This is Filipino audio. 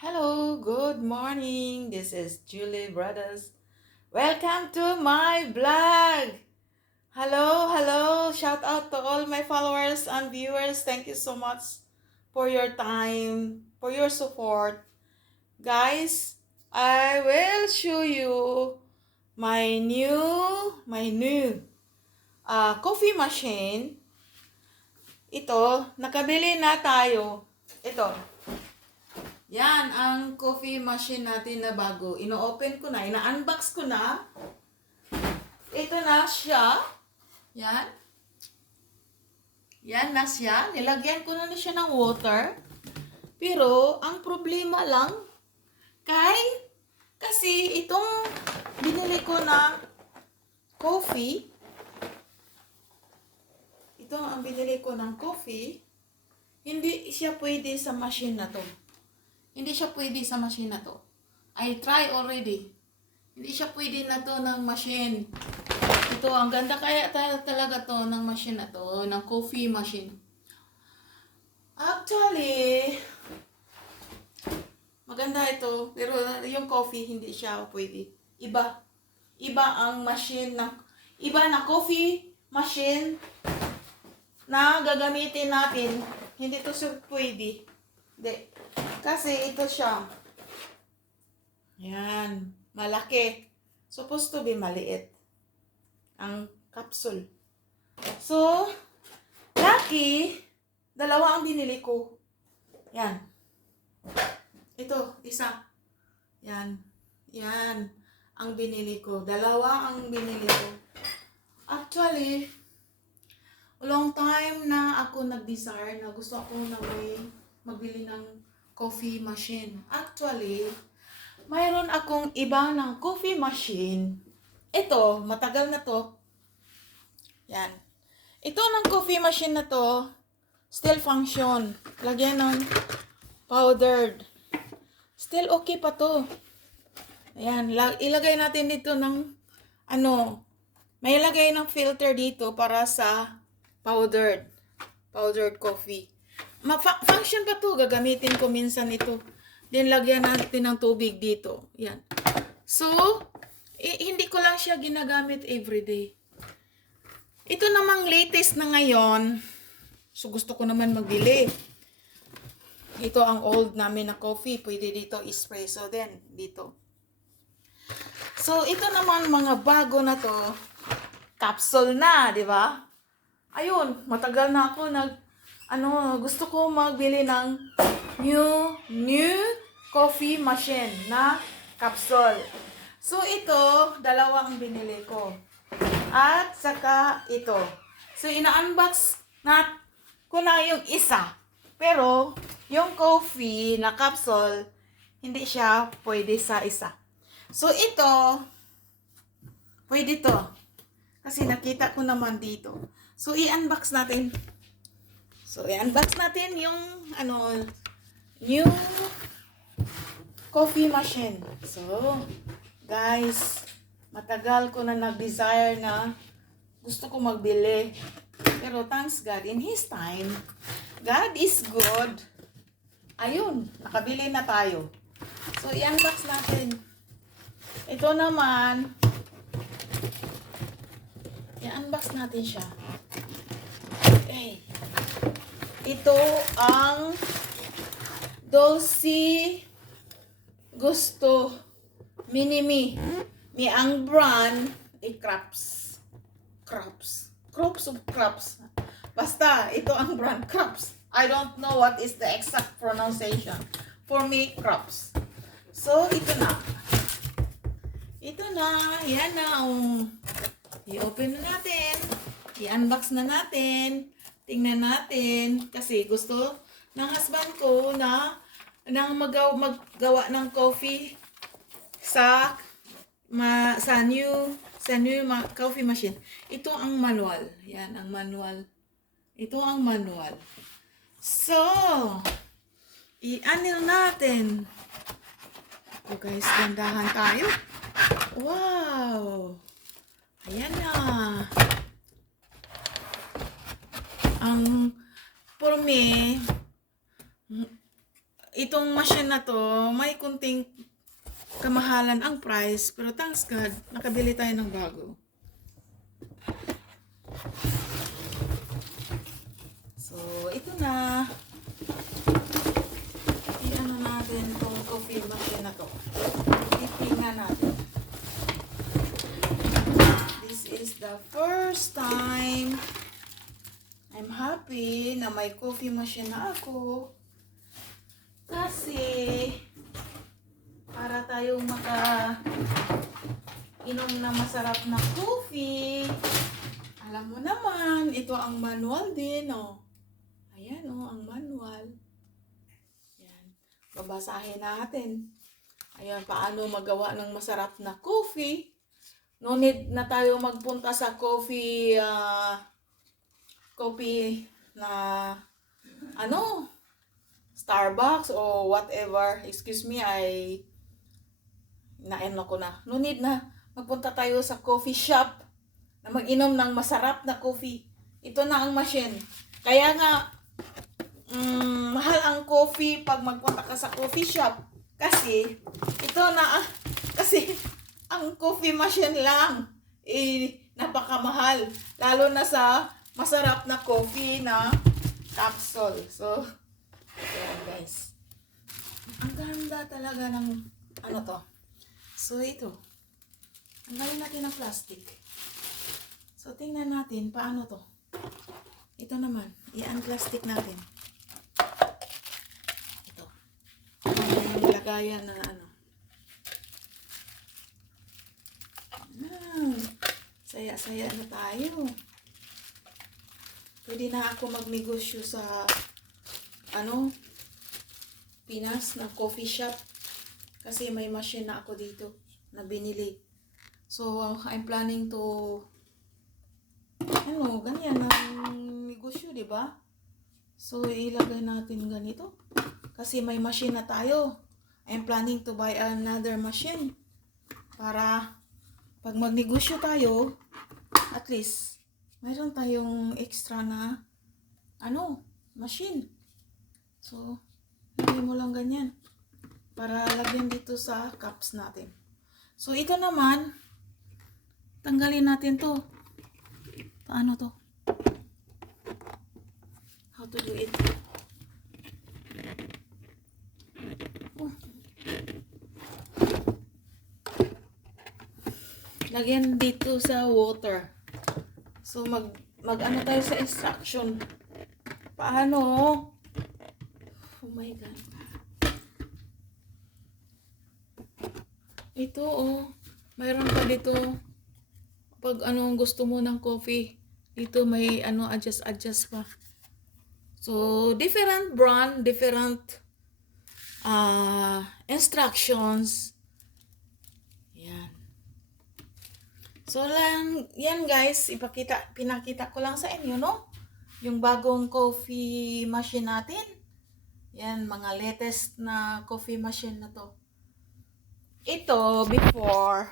Hello, good morning. This is Julie Brothers. Welcome to my vlog. Hello. Shout out to all my followers and viewers. Thank you so much for your time, for your support. Guys, I will show you my new coffee machine. Ito, nakabili na tayo. Ito. Yan ang coffee machine natin na bago. Ino-open ko na, ina-unbox ko na. Ito na siya. Yan. Yan na siya. Nilagyan ko na siya ng water. Pero, ang problema lang, kasi itong binili ko na coffee, ito ang binili ko ng coffee, hindi siya pwede sa machine na to. Hindi siya pwede sa machine na to. I try already. Hindi siya pwede na to ng machine. Ito, ang ganda kaya talaga to ng machine na to, ng coffee machine. Actually, maganda ito, pero yung coffee hindi siya pwede. Iba ang machine iba na coffee machine na gagamitin natin. Hindi to pwede. Hindi. Kasi ito siya. Yan. Malaki. Supposed to be maliit. Ang capsule. So, lucky, dalawa ang binili ko. Yan. Ito, isa. Yan. Yan. Ang binili ko. Dalawa ang binili ko. Actually, long time na ako nag-desire na gusto ako na may magbili ng coffee machine. Actually, mayroon akong iba ng coffee machine. Ito, matagal na to. Yan. Ito ng coffee machine na to, still function. Lagyan ng powdered. Still okay pa to. Ayan, ilagay natin dito ng may lagay ng filter dito para sa powdered coffee. Function pa to, gagamitin ko minsan ito. Then lagyan natin ng tubig dito. Yan. So, hindi ko lang siya ginagamit everyday. Ito namang latest na ngayon. So, gusto ko naman magbili. Ito ang old namin na coffee. Pwede dito espresso din. Dito. So, ito naman mga bago na to. Capsule na, di ba? Ayun, matagal na ako gusto ko magbili ng new coffee machine na capsule. So, ito, dalawa ang binili ko. At saka ito. So, ina-unbox ko na yung isa. Pero, yung coffee na capsule, hindi siya pwede sa isa. So, ito, pwede to. Kasi nakita ko naman dito. So, i-unbox natin. So, i-unbox natin yung new coffee machine. So, guys, matagal ko na nag-desire na gusto ko magbili. Pero thanks God, in His time, God is good. Ayun, nakabili na tayo. So, i-unbox natin. Ito naman, i-unbox natin siya. Okay. Ito ang Dolce Gusto Mini-Me. May ang brand ay Crops. Basta, ito ang brand Crops. I don't know what is the exact pronunciation. For me, Crops. So, ito na. Yan na. I-open na natin. I-unbox na natin. Tingnan natin. Kasi gusto ng husband ko na maggawa ng coffee sa new coffee machine. Ito ang manual. Yan ang manual. Ito ang manual. So, i-anil natin. So guys, gandahan tayo. Wow! Ayan na. For me, itong machine na to, may kunting kamahalan ang price, pero thanks God, nakabili tayo ng bago. So, ito na. I-ano natin tong coffee machine na to. Titingnan natin. This is the first time I'm happy na may coffee machine na ako. Kasi, para tayong inom na masarap na coffee. Alam mo naman, ito ang manual din, oh. Ayan, oh, ang manual. Ayan. Babasahin natin. Ayan, paano magawa ng masarap na coffee. No need na tayo magpunta sa coffee na Starbucks o whatever. Excuse me, naano ko na. No need na magpunta tayo sa coffee shop na mag-inom ng masarap na coffee. Ito na ang machine. Kaya nga, mahal ang coffee pag magpunta ka sa coffee shop. Kasi, kasi ang coffee machine lang, napakamahal. Lalo na sa masarap na coffee na capsule. So, ayan guys. Ang ganda talaga ng to. So, ito. Tanggalin natin ang plastic. So, tingnan natin paano to. Ito naman. I-unplastic natin. Ito. Ang lagayan na saya-saya na tayo. Pwede na ako magnegosyo sa Pinas na coffee shop. Kasi may machine na ako dito na binili. So, I'm planning to ganyan ang negosyo, di ba? So, ilagay natin ganito. Kasi may machine na tayo. I'm planning to buy another machine. Para pag magnegosyo tayo, at least, mayroon tayong extra na, machine. So, lagay mo lang ganyan. Para lagyan dito sa cups natin. So, ito naman, tanggalin natin to. Paano to? How to do it? Oh. Lagyan dito sa water. So, tayo sa instruction. Paano? Oh my God. Ito, mayroon pa dito. Pag gusto mo ng coffee, dito may adjust pa. So, different brand, different instructions. Yan. So, yan guys, pinakita ko lang sa inyo, no? Yung bagong coffee machine natin. Yan, mga latest na coffee machine na to. Ito, before,